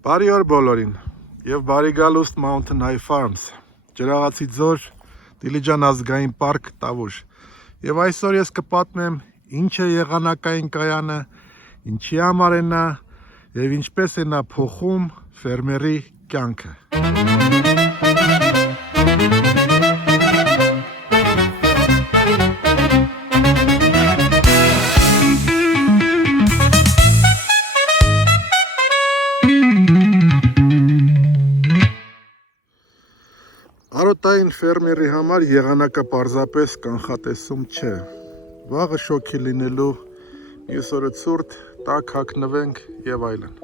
Բարի օր բոլորին եւ բարի գալուստ Mountain High Farms, Ջրաղացի ձոր, Դիլիջան ազգային պարկ, Տավուշ։ Եվ այսօր ես կպատմեմ ինչ է եղանակային կայանը, ինչի համար է նա եւ ինչպես է նա փոխում ֆերմերի կյանքը։ Արոտային ֆերմերի համար եղանակը պարզապես կանխատեսում չէ։ Վաղը շոքի լինելու, մյուս օրը ցուրտ, տաք հագնվենք եւ այլն։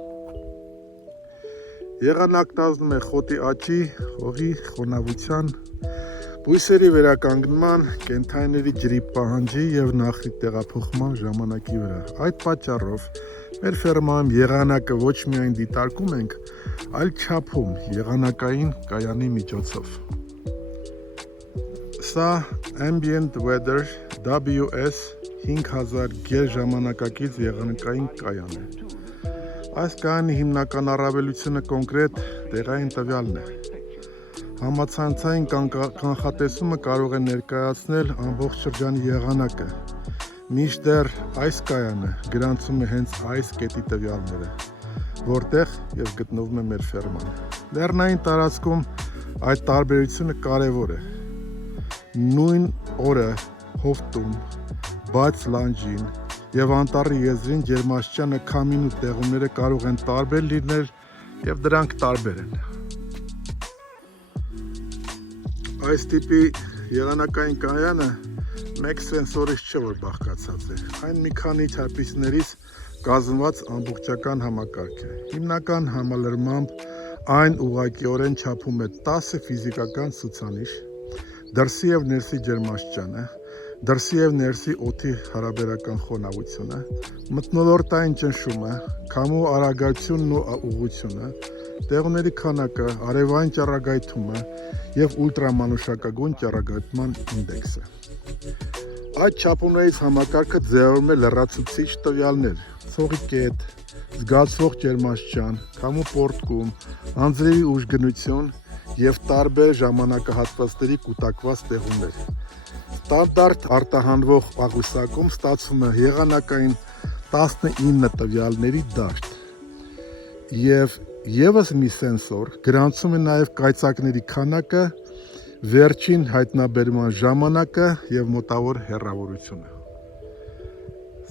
Եղանակն ազդում է խոտի աճի, հողի խոնավության, բույսերի վերականգնման, կենդանիների ջրի պահանջի եւ նախրի տեղափոխման ժամանակի վրա։ Այդ պատճառով մեր ֆերմայում եղանակը ոչ միայն դիտարկում ենք, այլ չափում եղանակային կայանի միջոցով։ Սա Ambient Weather WS 5000 գեր ժամանակակից եղանակային կայան է։ Այս կայանի հիմնական առավելությունը կոնկրետ տեղային տվյալն է։ Համացանցային կանխատեսումը կարող է ներկայացնել ամբողջ շրջանի եղանակը, մինչդեռ այս կայանը գրանցում է հենց այս կետի տվյալները, որտեղ եւ գտնվում է մեր ֆերման։ Լեռնային տարածքում այդ տարբերությունը կարևոր է։ Նույն օրը հովտում, բաց լանջին եւ անտառի եզրին ջերմաստիճանը քամին ու տեղումները կարող են տարբեր լինել եւ դրանք տարբեր են։ Այս տիպի եղանակային կայանը մեկ սենսորից չէ որ բաղկացած է։ Այն մի քանի չափիչներից կազմված ամբողջական համակարգ է։ Հիմնական համալրմամբ այն ուղղակիորեն չափում է 10 ֆիզիկական ցուցանիշ, դրսի եւ ներսի ջերմաստիճանը, դրսի եւ ներսի օդի հարաբերական խոնավությունը, մթնոլորտային ճնշումը, քամու արագությունն ու ուղղությունը, տեղումների քանակը, արևային ճառագայթումը եւ ուլտրամանուշակագույն ճառագայթման ինդեքսը։ Այդ չափումներից համակարգը ձևավորում է լրացուցիչ տվյալներ՝ ցողի կետ, զգացվող ջերմաստիճան, քամու պոռթկում, անձրևի ուժգնություն եւ տարբեր ժամանակահատվածների կուտակված տեղումներ։ Ստանդարտ արտահանվող աղյուսակում ստացվում է եղանակային 19 տվյալների դաշտ։ Եվ եւս մի սենսոր գրանցում է նաեւ կայծակների քանակը, վերջին հայտնաբերման ժամանակը եւ մոտավոր հեռավորությունը։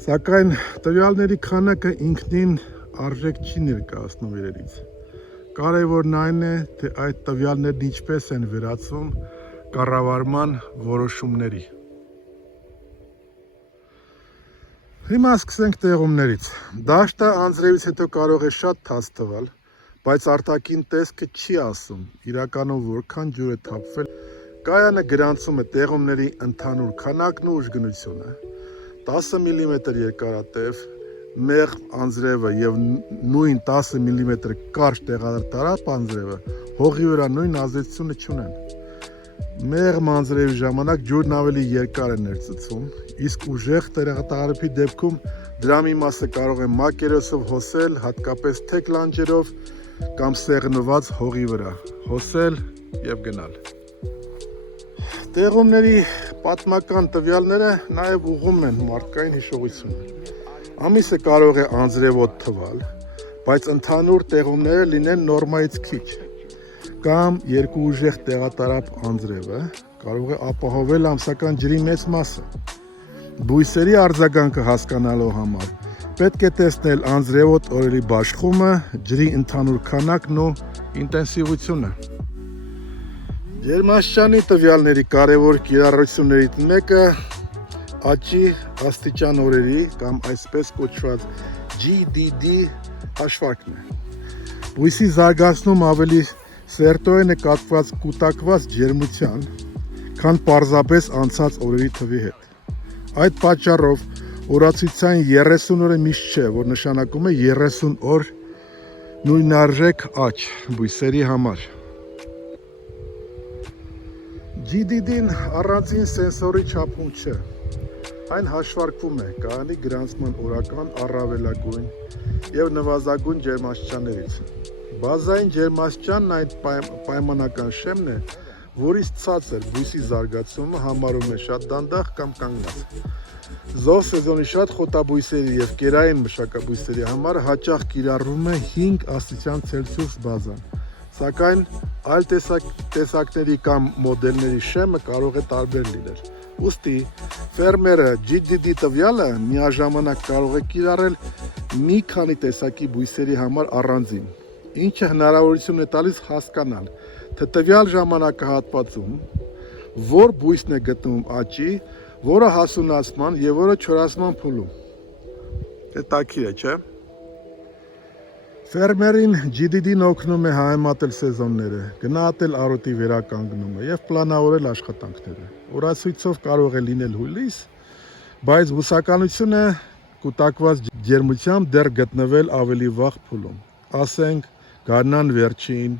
Սակայն տվյալների քանակը ինքնին արժեք չի ներկայացնում իրենից։ Կարևորն այն է, թե այդ տվյալներն ինչպես են վերածվում կառավարման որոշումների։ Հիմա սկսենք տեղումներից։ Դաշտը անձրևից հետո կարող է շատ թաց թվալ, բայց արտաքին տեսքը չի ասում իրականում որքան ջուր է թափվել։ Կայանը գրանցում է տեղումների ընդհանուր քանակն ու ուժգնությունը, 10 մմ երկարատև, մեղմ անձրևը եւ նույն 10 մմ կարճ տեղատարապ անձրևը հողի վրա նույն ազդեցությունը չունեն։ Մեղմ անձրևի ժամանակ ջուրն ավելի երկար է ներծծվում, իսկ ուժեղ տեղատարապի դեպքում դրա մի մասը կարող է մակերեսով հոսել, հատկապես թեք լանջերով կամ սեղմված հողի վրա, հոսել եւ գնալ։ Տեղումների պատմական տվյալները նաեւ ուղղում են մարդկային հիշողությունը։ Ամիսը կարող է անձրևոտ թվալ, բայց ընդհանուր տեղումները լինեն նորմայից քիչ, կամ երկու ուժեղ տեղատարապ անձրևը կարող է ապահովել ամսական ջրի մեծ մասը։ Բույսերի արձագանքը հասկանալու համար պետք է տեսնել անձրևոտ օրերի բաշխումը, ջրի ընդհանուր քանակն ու ինտենսիվությունը։ Ջերմաստիճանի տվյալների կարևոր կիրառություններից մեկը աճի աստիճան օրերի կամ այսպես կոչված GDD հաշվարկն է։ Բույսի զարգացնում ավելի սերտորեն է կապված կուտակված ջերմության, քան պարզապես անցած օրերի թվի հետ։ Այդ պատճառով օրացության 30 օրը միշտ չէ, որ նշանակում է 30 օր նույնարժեք աճ բույսերի համար։ GDD-ն առանձին սենսորի չափում չէ։ Այն հաշվարկվում է կայանի գրանցման օրական առավելագույն և նվազագույն ջերմաստիճաններից։ Բազային ջերմաստիճանն այդ պայմանական շեմն է, որից ցածր բույսի զարգացումը համարում է շատ դանդաղ կամ կանգնած։ Զով սեզոնի շատ խոտաբույսերի և կերային մշակաբույսերի համար հաճախ կիրառվում է 5 աստիճան Ցելսիուս բազան, սակայն այլ տեսակների կամ մոդելների շեմը կարող է տարբեր լինել։ Ուստի ֆերմերը GDD տվյալը միաժամանակ կարող է կիրառել մի քանի տեսակի բույսերի համար առանձին, ինչը հնարավորություն է տալիս հասկանալ, թե տվյալ ժամանակահատվածում որ բույսն է գտնվում աճի, որը հասունացման և որը չորացման փուլում։ Հետաքրքիր է, չէ՞։ Ֆերմերին GDD-ն օգնում է համեմատել սեզոնները, գնահատել առօրյի վերականգնումը և պլանավորել աշխատանքները։ Օրացույցով կարող է լինել հուլիս, բայց բուսականությունը կուտակված ջերմությամբ դեռ գտնվել ավելի վաղ փուլում, ասենք գարնան վերջին,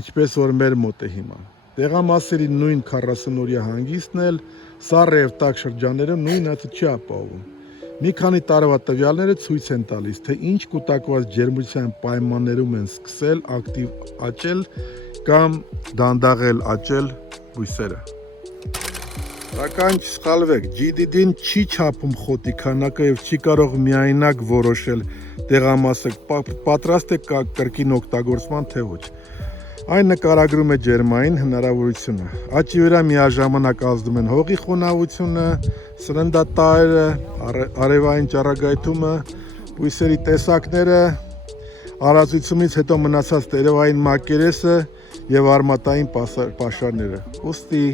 ինչպես որ մեր մոտ է հիմա։ Տեղամասերի նույն 40-օրյա հանգիստն էլ սառը և տաք շրջաններում նույն հացը չի ապահովում։ Մի քանի տարվա տվյալները ցույց են տալիս, թե ինչ կուտակված ջերմության պայմաններում են սկսել ակտիվ աճել կամ դանդաղել աճել բույսերը։ Սակայն չսխալվեք, GDD-ն չի չափում խոտի քանակը և չի կարող միայնակ որոշել տեղամասը պատրաստ է կրկին օգտագործման թե ոչ։ Այն նկարագրում է ջերմային հնարավորությունը։ Աճի վրա միաժամանակ ազդում են հողի խոնավությունը, սննդատարը, արևային ճառագայթումը, բույսերի տեսակները, արածությունից հետո մնացած տերևային մակերեսը և արմատային պաշարները։ Ուստի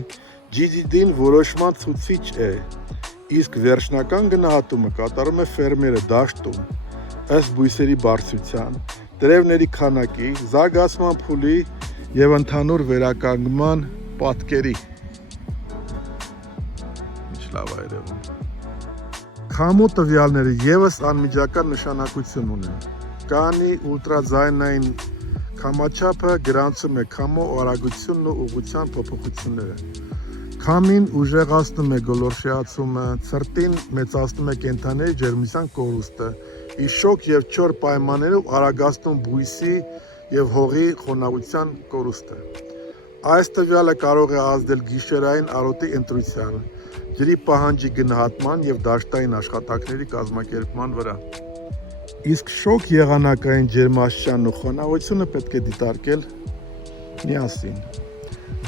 GDD-ն որոշման ցուցիչ է, իսկ վերջնական գնահատումը կատարում է ֆերմերը դաշտում, ըստ բույսերի բարձրության, տերևների քանակի, զարգացման փուլի և ընդհանուր վերականգնման պատկերի։ Ինչ լավ է երևում։ Քամու տվյալները ևս անմիջական նշանակություն ունեն։ Կայանի ուլտրաձայնային քամաչափը գրանցում է քամու արագությունն ու ուղղության փոփոխությունները։ Քամին ուժեղացնում է գոլորշիացումը, ցրտին մեծացնում է կենդանիների ջերմության կորուստը, իսկ շոգ և չոր պայմաններում արագացնում բույսի և հողի խոնավության կորուստը։ Այս տվյալը կարող է ազդել գիշերային առօրյի ընտրության, ջրի պահանջի գնահատման և դաշտային աշխատանքների կազմակերպման վրա։ Իսկ շոգ եղանակային ջերմաստիճանն ու խոնավությունը պետք է դիտարկել միասին։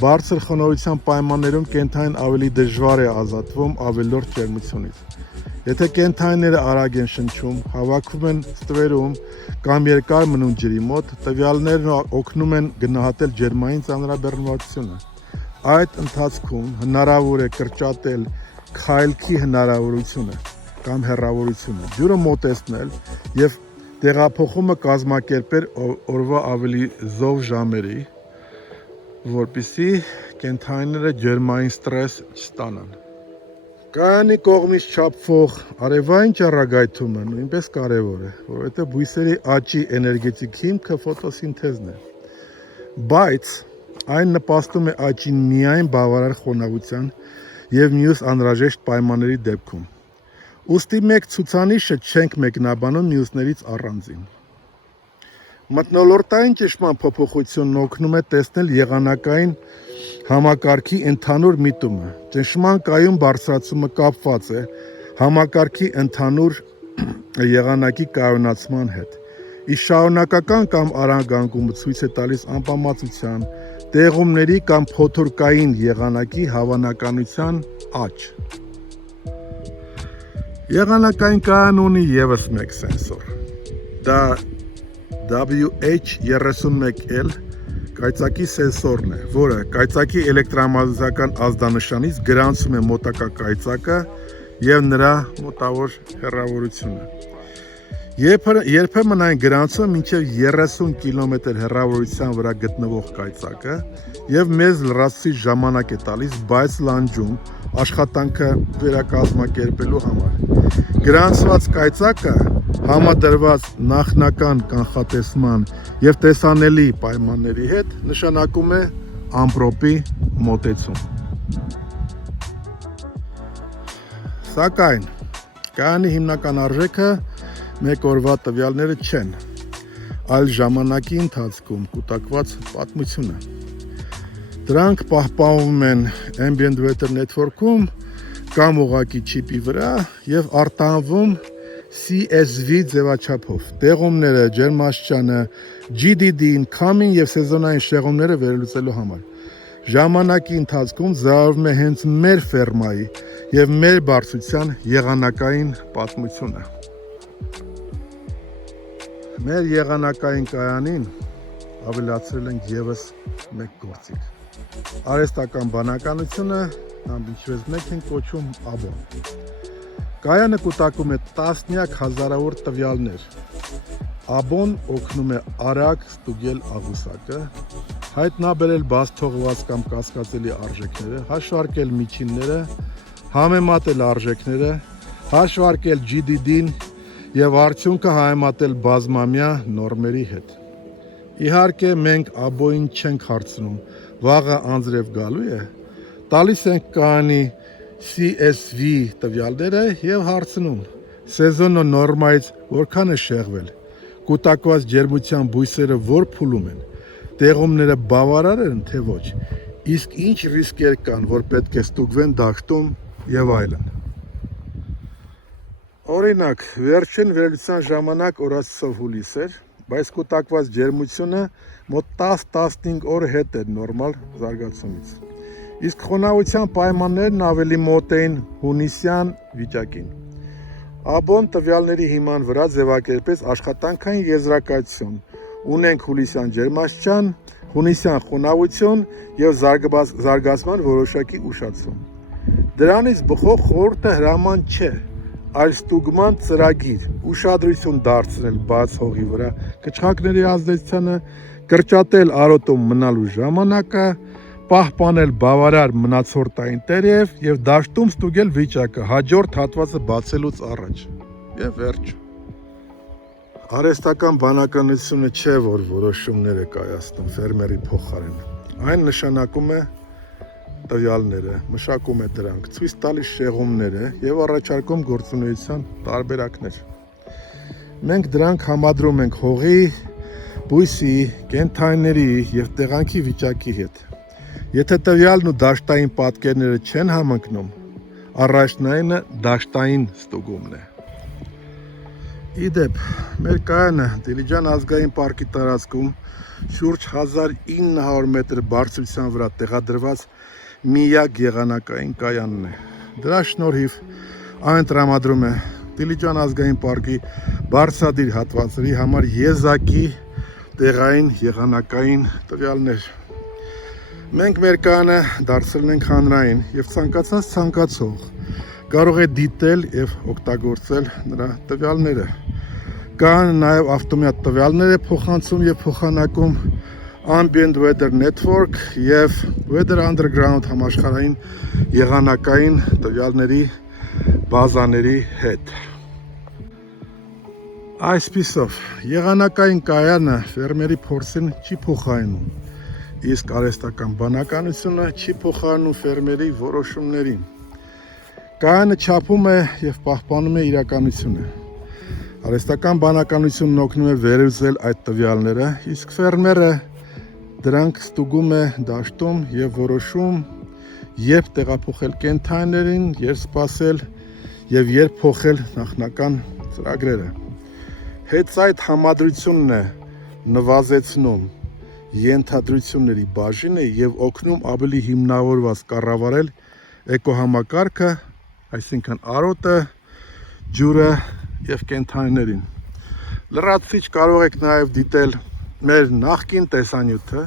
Բարձր խոնավության պայմաններում կենդանին ավելի դժվար է ազատվում ավելորդ ջերմությունից։ Եթե կենդանիները արագ են շնչում, հավաքվում են ստվերում կամ երկար մնում ջրի մոտ, տվյալներն օգնում են գնահատել ջերմային ծանրաբեռնվածությունը։ Այդ ընթացքում հնարավոր է կրճատել քայլքի հնարավորությունը կամ հեռավորությունը, ջուրը մոտեցնել և տեղափոխումը կազմակերպել օրվա ավելի զով ժամերի, որպեսզի կենդանիները ջերմային ստրես չստանան։ Կայանի կողմից չափվող արևային ճառագայթումը նույնպես կարևոր է, որովհետև բույսերի աճի էներգետիկ հիմքը ֆոտոսինթեզն է, բայց այն նպաստում է աճին միայն բավարար խոնավության և մյուս անհրաժեշտ պայմանների դեպքում։ Ուստի մեկ ցուցանիշը չենք մեկնաբանում մյուսներից առանձին։ Մթնոլորտային ճնշման փոփոխությունն օգնում է տեսնել եղանակային համակարգի ընդհանուր միտումը։ Ճնշման կայուն բարձրացումը կապված է համակարգի ընդհանուր եղանակի կայունացման հետ։ Իսկ շարունակական կամ արագ անկումը ցույց է տալիս անբավարարության, տեղումների կամ փոթորկային եղանակի հավանականության աճ։ Եղանակային կայան ունի ևս մեկ սենսոր։ Դա WH31L կայծակի սենսորն է, որը կայծակի էլեկտրամագնիսական ազդանշանից գրանցում է մոտակա կայծակը և նրա մոտավոր հեռավորությունը։ Երբեմն այն գրանցում է մինչև 30 կմ հեռավորության վրա գտնվող կայծակը և մեզ լրացուցիչ ժամանակ է տալիս բաց լանջում աշխատանքը վերակազմակերպելու համար։ Գրանցված կայծակը համադրված նախնական կանխատեսման և տեսանելի պայմանների հետ նշանակում է ամպրոպի մոտեցում։ Սակայն կայանի հիմնական արժեքը մեկ օրվա տվյալները չեն, այլ ժամանակի ընթացքում կուտակված պատմությունը։ Դրանք պահպանվում են Ambient Weather Network-ում կամ ուղղակի չիպի վրա եւ արտանվում CSV ձևաչափով։ Տեղումները, ջերմաստիճանը, GDD-ին, քամին եւ սեզոնային շեղումները վերլուծելու համար։ Ժամանակի ընթացքում զարգանում է հենց մեր ֆերմայի եւ մեր բարձրության եղանակային պատմությունը։ Մեր եղանակային կայանին ավելացրել ենք եւս մեկ գործիք։ Արհեստական բանականությունը կամ ինչպես մենք ենք կոչում աբոն։ Կայանը կուտակում է տասնյակ հազարավոր տվյալներ։ Աբոն օգնում է արագ ստուգել աղյուսակը, հայտնաբերել բաց թողված կամ կասկածելի արժեքները, հաշվարկել միջինները, համեմատել արժեքները, հաշվարկել GDD-ին եւ արդյունքը համեմատել բազմամյա նորմերի հետ։ Իհարկե մենք աբոին չենք հարցնում, վաղը անձրև գալու է, տալիս ենք կայանի CSV տվյալները եւ հարցնում սեզոնը նորմայից որքան է շեղվել, կուտակված ջերմության բույսերը որ փուլում են, տեղումները բավարար են թե ոչ, իսկ ինչ ռիսկեր կան, որ պետք է ստուգվեն դաշտում եւ այլն։ Օրինակ, վերջին վերլուծության ժամանակ օրացիցով հուլիս էր, բայց կուտակված ջերմությունը մոտ 10-15 օր հետ էր նորմալ զարգացումից։ Իսկ խոնավության պայմաններն ավելի մոտ էին հունիսյան վիճակին։ Աբոն տվյալների հիման վրա ձևակերպեց աշխատանքային եզրակացություն։ Ունենք հուլիսյան ջերմաստիճան, հունիսյան խոնավություն եւ զարգացման որոշակի ուշացում։ Դրանից բխող խորհուրդը հրաման չէ, այլ ստուգման ծրագիր, ուշադրություն դարձնել բաց հողի վրա կչղակների ազդեցությանը, կրճատել արոտում մնալու ժամանակը, պահպանել բավարար մնացորդային տերև եւ դաշտում ստուգել վիճակը հաջորդ հատվածը բացելուց առաջ։ Եվ վերջ։ Արհեստական բանականությունը չէ, որ որոշումներ է կայացնում ֆերմերի փոխարեն։ Այն նշանակում է տվյալները, մշակում է դրանք, ցույց տալիս շեղումները եւ առաջարկում գործունեության տարբերակներ։ Մենք դրանք համադրում ենք հողի, բույսի, կենդանիների եւ տեղանքի վիճակի հետ։ Եթե տվյալն ու դաշտային պատկերները չեն համընկնում, առաջնայինը դաշտային ստուգումն է։ Իդեպ, մեր կայանը Դիլիջան ազգային պարկի տարածքում շուրջ 1900 մետր բարձրության վրա տեղադրված միակ եղանակային կայանն է։ Դրա շնորհիվ այն տրամադրում է Դիլիջան ազգային պարկի բարձրադիր հատվածների համար եզակի տեղային եղանակային տվյալներ։ Մենք մեր կայանը դարձրել ենք հանրային եւ ցանկացող կարող է դիտել եւ օգտագործել նրա տվյալները։ Կան նաեւ ավտոմատ տվյալներ է փոխանցում եւ փոխանակում Ambient Weather Network եւ Weather Underground համաշխարհային եղանակային տվյալների բազաների հետ։ Այսպիսով, եղանակային կայանը ֆերմերի փորձին չի փոխարինում, իսկ արհեստական բանականությունը չի փոխարինում ֆերմերի որոշումներին։ Կայանը չափում է եւ պահպանում է իրականությունը։ Արհեստական բանականությունն օգնում է վերլուծել այդ տվյալները, իսկ ֆերմերը դրանք ստուգում է դաշտում եւ որոշում, երբ տեղափոխել կենդանիներին, երբ սպասել եւ երբ փոխել նախնական ծրագրերը։ Հենց այդ համադրությունն է նվազեցնում ենթադրությունների բաժինը եւ օգնում ավելի հիմնավորված կառավարել էկոհամակարգը, այսինքն արոտը, ջուրը եւ կենդանիներին։ Լրացուցիչ կարող եք նաեւ դիտել մեր նախկին տեսանյութը,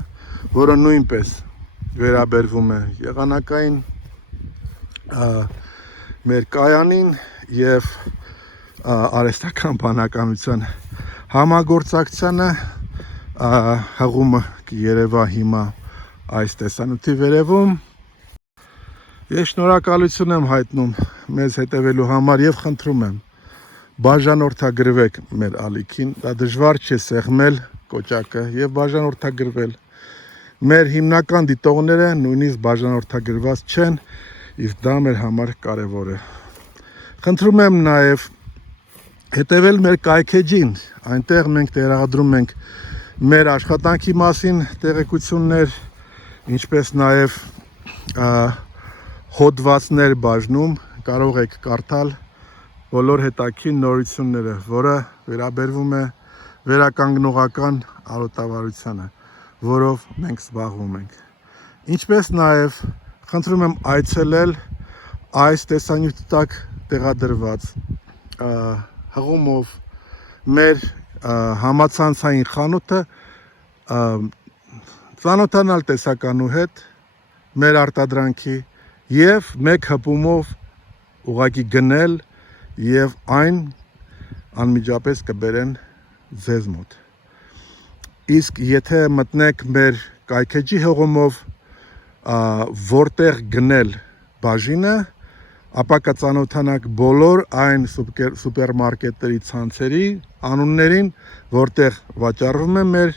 որը նույնպես վերաբերվում է եղանակային մեր կայանին եւ արհեստական բանականության համագործակցությանը, հղումը կերևա հիմա այս տեսանյութի վերևում։ Ես շնորհակալություն եմ հայտնում մեզ հետևելու համար եւ խնդրում եմ բաժանորդագրվեք մեր ալիքին, դա դժվար չէ սեղմել կոճակը եւ բաժանորդագրվել։ Մեր հիմնական դիտողները նույնիսկ բաժանորդագրված չեն, իսկ դա մեր համար կարեւոր է։ Խնդրում եմ նաև հետևել մեր կայքեջին, այնտեղ մենք տեղադրում ենք մեր աշխատանքի մասին տեղեկություններ, ինչպես նաև հոդվածներ բաժնում, կարող եք կարդալ բոլոր հետաքրքիր նորությունները, որը վերաբերվում է վերականգնողական արոտավարությանը, որով մենք զբաղվում ենք։ Ինչպես նաև խնդրում եմ այցելել այս տեսանյութի տակ տեղադրված հղումով մեր համացանցային խանութը, ծանոթանալ տեսականու հետ մեր արտադրանքի եւ մեկ հպումով ուղղակի գնել եւ այն անմիջապես կբերեն ձեզ մոտ։ Իսկ եթե մտնեք մեր կայքեջի հղումով որտեղ գնել բաժինը, ապա կծանոթանաք բոլոր այն սուպերմարկետների ցանցերի անուններին, որտեղ վաճառվում է մեր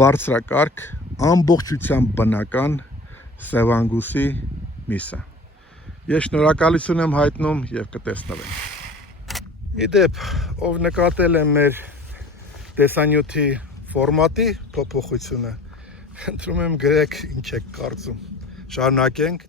բարձրակարգ ամբողջությամբ բնական սևանգուսի միսը։ Ես շնորհակալություն եմ հայտնում եւ կտեսնվենք։ Իդեպ, ով նկատել է մեր տեսանյութի ֆորմատի փոփոխությունը, խնդրում եմ գրեք ինչ եք կարծում։ Շարունակենք։